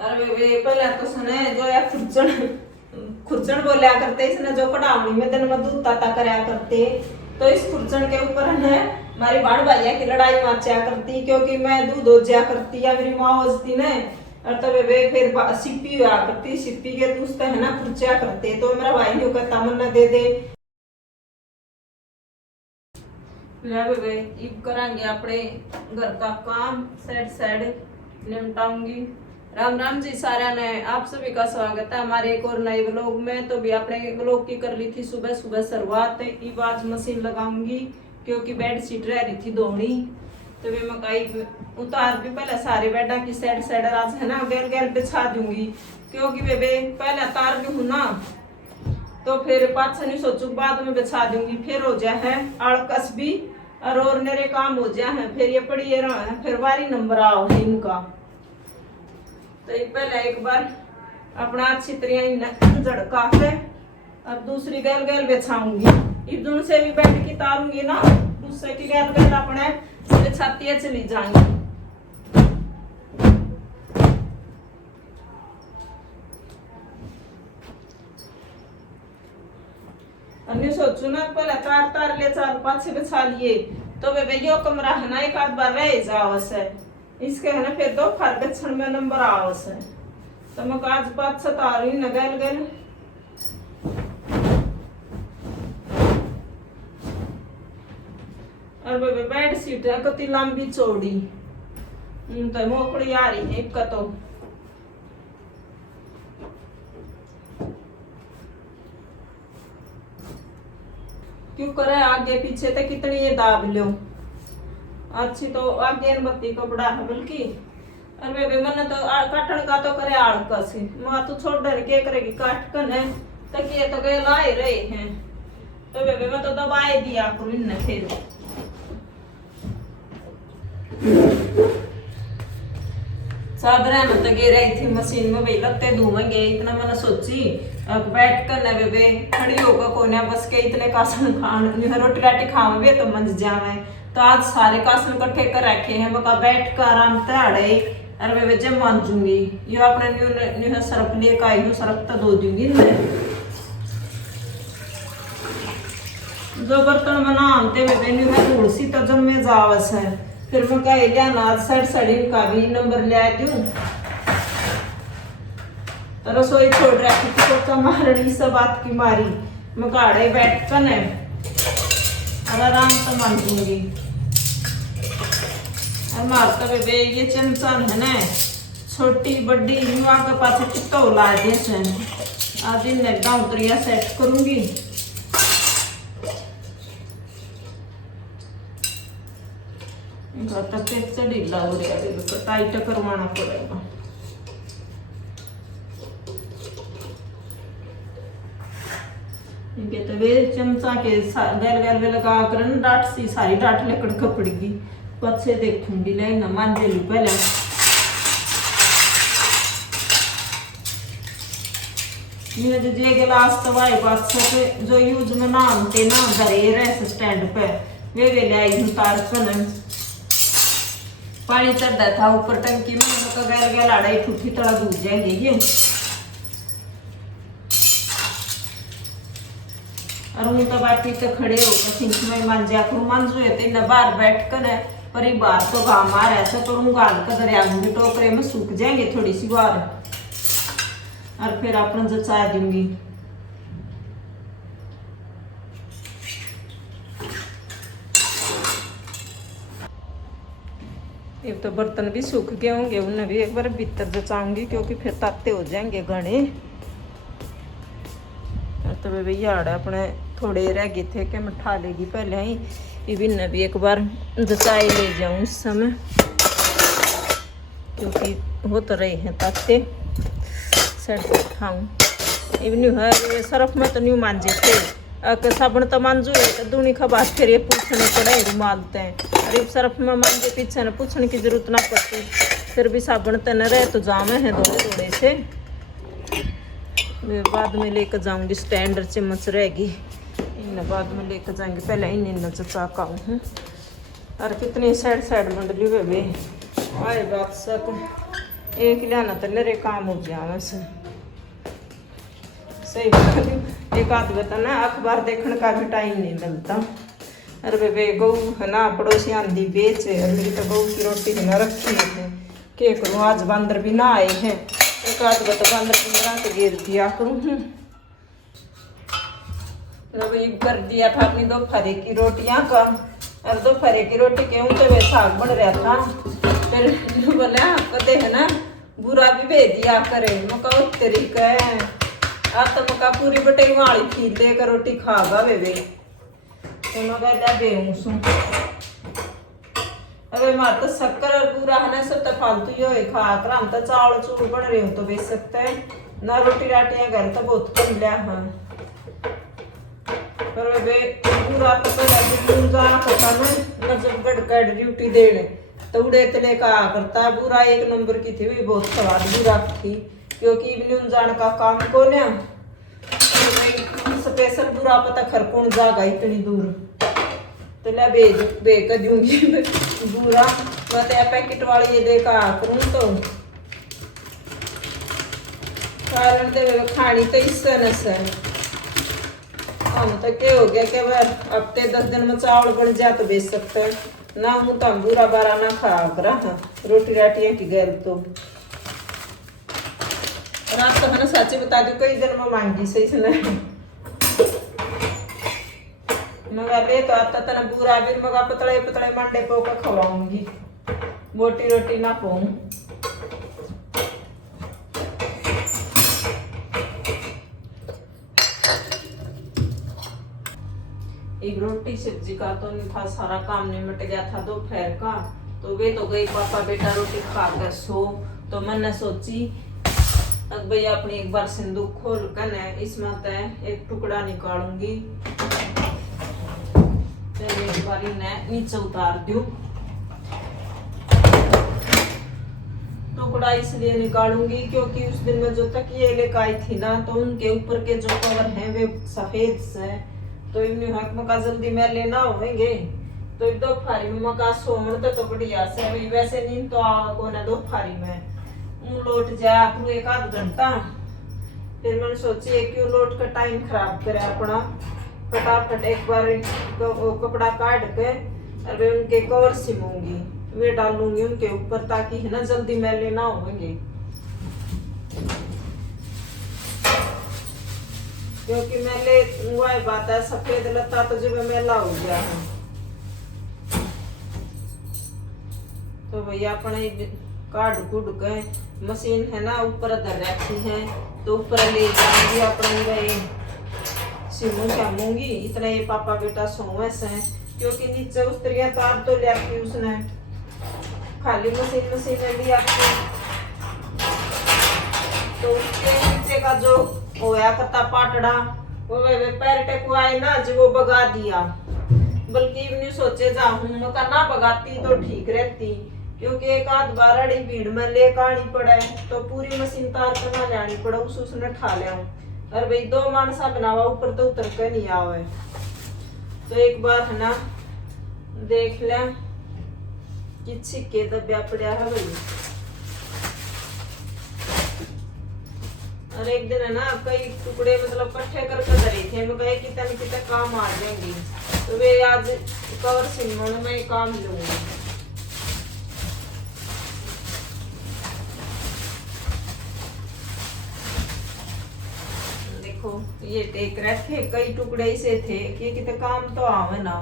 अरे वे पहले तो सुने जो या खुरचन खुरचन बोलिया करते इसने जो कढ़ावनी में दिन में दूध ताता करया करते। तो इस खुरचन के ऊपर है हमारी बाण भाइया की लड़ाई माचा करती क्योंकि मैं दूध ओजा करती या मेरी माँ ओजती ने। और तब वे फिर सिप्पी हुआ करती, सिप्पी के तो उसका है ना खुर्चा करते। तो मेरा भाई ने कहता मन दे दे वे इब करांगे अपने घर का काम साइड साइड निपटाऊंगी। राम राम जी सारा ने आप सभी का स्वागत है हमारे एक और नए व्लॉग में। तो भी अपने व्लॉग की कर ली थी सुबह सुबह शुरुआत। इब आज मशीन लगाऊंगी क्योंकि बेड शीट रह रही थी धोनी। तो वे मकाई उतार भी पहले सारे बेडा की साइड साइड आज है ना गैल गैल बिछा दूंगी क्योंकि वे पहले तार भी हूं ना तो फिर पाँच नहीं सोचू बाद में बिछा दूंगी फिर हो जाए है आड़कस भी और मेरे काम हो जाए है फिर ये पड़ी ये रहा है फिर बारी नंबर आओ है इनका। तो एक पहले एक बार अपना अच्छी तरह झड़का के और दूसरी गैल गैल बिछाऊंगी। इस दोनों से भी बैठ की तारूंगी ना दूसरे की गैल गैल अपने बिछाती चली जाएंगी। अन्य सोचू ना पहले तार तार ले चार पाँच से बिछा लिए तो वे यो कमरा है ना एक आध बार रह जावस है इसके है ना फिर दो फार बिछण में नंबर आवस है। तो मैं आज पाँच से तार ही न गैल गैल और वे बेड शीट है कति लंबी चौड़ी तो मोकड़ी आ रही है एक तो क्यों करे आगे पीछे तो कितनी ये दाब लो अच्छी तो आगे बत्ती कपड़ा है बल्कि अरे वे मन तो काटन का तो करे आड़कस माँ तो छोड़ डर के करेगी काट कर है तक ये तो गए लाए रहे हैं। तो वे मैं तो दबाए दिया करूँ इन्हें फिर सादरा न तो गे रही थी मशीन में भाई लगते धूमेंगे इतना मैंने सोची अब बैठ कर न वे खड़ी होकर कोने बस के इतने कासन खान रोटी राटी खावे तो मंज जावे। तो आज सारे कासन इकट्ठे कर रखे हैं मैं बैठ कर आराम तड़े और वे जब मांजूंगी यो अपने न्यू सरफ लेकर आई हूँ सरफ तो धो दूंगी जो बर्तन बनाते वे न्यू है धूल सी तो जब में जावस है फिर मैं कह लिया नाज साइड साइड का भी नंबर ले दूं। तो रसोई छोड़ रखी थी तो मारनी सब बात की मारी मैं काढ़े बैठ कर न और आराम से मांजूंगी। और मारता वे ये चमचा है ना छोटी बड़ी युवा के पास कितना ला दिए आज इन गाँव तरिया सेट करूंगी। ढीला हो रहा टाइट करवाना पड़ेगा। तो वे चमचा के गैल गैल में लगा कर डाट सी सारी डाट लकड़ कपड़ेगी पछे देखूंगी ले न मान ले पहले ये जो जे गिलास तो वाई बात से जो यूज में ना आते ना धरे रहे स्टैंड पे वे ले आई उतार कर पानी चढ़ा था ऊपर टंकी में तो गैल गैल आड़ा ठूठी तड़ा दूध जाएंगे ये और उन तो बाटी तो खड़े होकर सिंक में मांजा करूँ मांजू है न बाहर बैठ कर पर ये बाहर तो घाम आ रहा ऐसा करूँ गाल कर दरियाऊंगी टोकरे में सूख जाएंगे थोड़ी सी बार और फिर अपन जचा दूंगी। ये तो बर्तन भी सूख गए होंगे उन्हें भी एक बार भीतर जचाऊंगी क्योंकि फिर ताते हो जाएंगे घने। तो भैया अपने थोड़े रह गए थे कि मैं ठा लेगी पहले ही इन्हें भी एक बार जचाए ले जाऊं इस समय क्योंकि हो तो रहे हैं ताते सेट खाऊं इवन है सरफ में तो न्यू मांजे थे साबुन तो मांजू है तो दूनी का बात फिर ये पूछने पड़े रुमालते हैं अरे सरफ में मांजे पीछे न पूछने की जरूरत ना पड़ती फिर भी साबुन तो न रहे तो जामे हैं थोड़े थोड़े से बाद में लेकर जाऊंगी स्टैंड चम्मच रहेगी इन बाद में लेकर जाएंगे पहले इन चचाका हूँ और कितनी साइड साइड मंडली वे आए बात सब एक लाना तो मेरे काम हो गया वैसे सही बता दूँ। एक आध बता ना अखबार देखने का भी टाइम नहीं मिलता। अरे वे गऊ है ना पड़ोसी आंधी बेच है, मेरी तो गऊ की रोटी है ना रखी है। क्या करूँ आज बंदर भी ना आए हैं, एक आध बता बंदर पिंजरा के गिर दिया करूँ। रवि कर दिया था अपनी दोपहर की रोटियां का, और दोपहर की रोटी के तो वे साग बन रहा था। फिर बोला कदे है ना बुरा भी भेज दिया करे, मका तेरी कह अब तो मका पूरी बटे वाली खीर दे कर रोटी खागा वे तो मका दे सू। अबे मार तो शक्कर और पूरा है ना सब तो फालतू ही हो खा कर, हम तो चावल चूड़ बन रहे हो तो बेच सकते हैं ना, रोटी राटियां घर तो बहुत कम लिया। हाँ पर वे पूरा तो पहले जाना होता ना मतलब गड़गड़ ड्यूटी देने तो उड़े तले का करता बुरा एक नंबर की थी, भी बहुत स्वाद बुरा थी क्योंकि इवनिंग जाने का काम को ना स्पेशल बुरा पता खरकून जागा इतनी दूर तो ले बेच कर दूंगी बुरा मैं तो पैकेट वाली ये देखा करूँ तो कारण दे खानी तो इससे न से हम तो क्या हो गया कि हफ्ते 10 दिन में चावल बन जा तो बेच सकते हैं ना, हूँ तो बुरा बारा ना खा कर रोटी राटियां की गैल तो रात तो मैंने सच बता दी कई दिन में मांगी सही सुना मगर ले तो आता तना बुरा भी मगा पतले पतले मंडे पो का खवाऊंगी, मोटी रोटी ना पाऊं। एक रोटी सब्जी का तो नहीं था, सारा काम निमट गया था दोपहर का, तो वे तो गई पापा बेटा रोटी खा कर सो। तो मैंने सोची अब भैया अपनी एक बार सिंदूक खोल कर इसमें तय एक टुकड़ा निकालूंगी, एक बार नीचे उतार दूं। टुकड़ा इसलिए निकालूंगी क्योंकि उस दिन में जो तकिए लेकर आई थी ना तो उनके ऊपर के जो कवर हैं वे सफेद से, तो इन मका जल्दी में लेना होंगे तो दोपहरी में मका सोमन तो बढ़िया से वैसे नींद तो को ना दोपहरी में लौट जा अपू एक आध घंटा। फिर मैंने सोची क्यों लौट कर टाइम खराब करे अपना, फटाफट एक बार कपड़ा काट के और वे उनके कवर सिमूंगी वे डालूंगी उनके ऊपर ताकि है ना जल्दी मैले ना होंगे, क्योंकि मैले वह बात है सफेद लता तो जब मेला हो गया है। तो भैया अपने काट कुट के मशीन है ना ऊपर धर रखी है तो ऊपर ले जाऊंगी अपने गए सिमू शामूंगी इतना ये पापा बेटा सोवे से, क्योंकि नीचे उतरिया तार तो लिया उसने खाली मशीन लिया तो उसके नीचे का जो होया करता पाटड़ा वो पैर टेकुआए ना जो वो बगा दिया, बल्कि इवनी सोचे जाऊं मका ना बगाती तो ठीक रहती, क्योंकि एक आध बार अड़ी भीड़ में ले आनी पड़े तो पूरी मशीन तार कर ना जानी पड़े उसने ठा लिया। और भाई दो मानसा बनावा ऊपर तो उतर के नहीं आवे, तो एक बार है ना देख ले कि छिक्के दबिया पड़ा है भाई। और एक दिन है ना कई टुकड़े मतलब इकट्ठे करके धरे थे मैं कहे कितने काम आ जाएंगे, तो वे आज कवर सिमन में काम लूंगी। देखो ये टेक रखे कई टुकड़े से थे कि कितने काम तो आवे ना,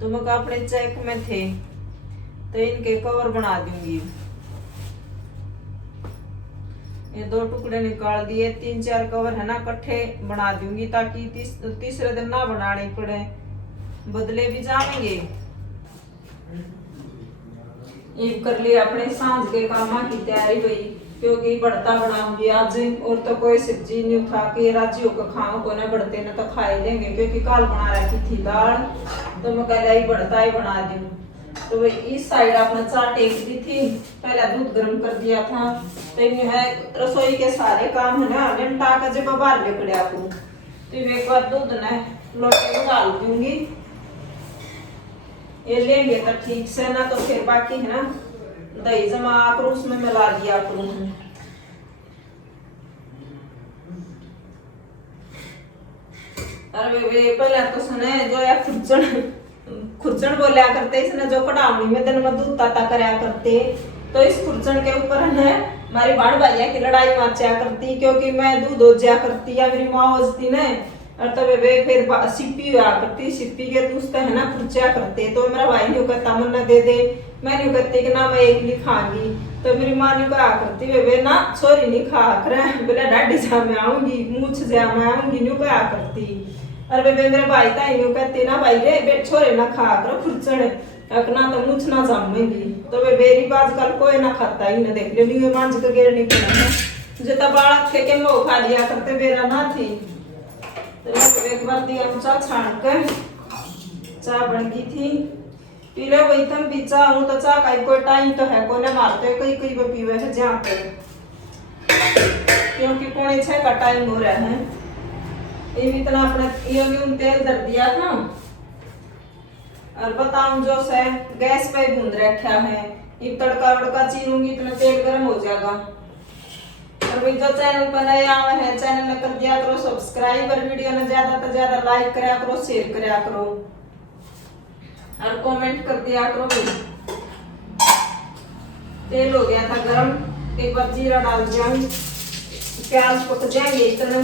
तो मैं अपने चेक में थे तो इनके कवर बना दूंगी। ये दो टुकड़े निकाल दिए, 3-4 कवर है ना इकट्ठे बना दूंगी ताकि तीसरे दिन ना बनाने पड़े, बदले भी जाएंगे। ये कर लिया अपने सांझ के कामा की तैयारी भाई, क्योंकि बढ़ता बनाऊंगी आज और तो कोई सब्जी नहीं उठा के राज्यों का खाओ को ना बढ़ते ना तो खा ही लेंगे, क्योंकि काल बना रखी थी दाल तो मैं कल बढ़ता ही बना दूं। तो भाई इस साइड अपना चाट टेक दी थी, पहला दूध गर्म कर दिया था, तो है रसोई के सारे काम है ना निपटा कर जब बाहर ले पड़े आपको, तो एक बार दूध ना लोटे में डाल दूंगी ये लेंगे तो ठीक से ना, तो फिर बाकी है ना दही जमा करो, उसमें मिला दिया करूँ। अरे वे पहले तो सुने जो या खुरचन बोलिया करते, इसने जो कढ़ावनी में दिन में दूध ताता करया करते, तो इस खुरचन के ऊपर है हमारी बाण भाइया की लड़ाई माचा करती, क्योंकि मैं दूध ओज्या करती या मेरी माँ ओजती ने, और तब वे फिर सिप्पी हुआ करती, सिप्पी के तो उसका है ना खुरचा करते, तो मेरा भाई न्यू कहता मन न दे दे, मैं न्यू कहती कि ना मैं एक नहीं खाऊंगी, तो मेरी माँ न्यू कहा करती वे ना छोरी नहीं खा कर बोला डाडी जा मैं आऊंगी, मूछ जा मैं आऊंगी, न्यू कहा करती। और वे मेरे भाई ताई न्यू कहती ना भाई रे बे छोरे ना खा कर खुरचन अपना तो मूछ ना जमेगी, तो वे बेरी आजकल कोई ना खाता ही ना, देख ले मांझ के गिर नहीं पड़ा जो तब बालक थे के मोह खा लिया करते बेरा ना थी। तो एक बार दिया चाह छान कर चाह बन गई थी, पी लो वही तुम भी चाह हूँ तो चाह का कोई टाइम तो है कोई ना मारते कई कई वो पीवे है जहाँ पे, क्योंकि 5:45 का टाइम हो रहा है। ये भी इतना अपने ये तेल धर दिया था, और बताऊं जो से गैस पे भून रखा है, ये तड़का वड़का चीरूंगी इतना तेल गर्म हो जाएगा। और जो चैनल पर नए आए हैं चैनल ने कर दिया करो सब्सक्राइब, और वीडियो ने ज्यादा तो ज्यादा लाइक करा करो, शेयर करा करो, और कमेंट कर दिया करो। तेल हो गया था गरम, एक बार जीरा डाल दिया, प्याज पक जाएंगे इतने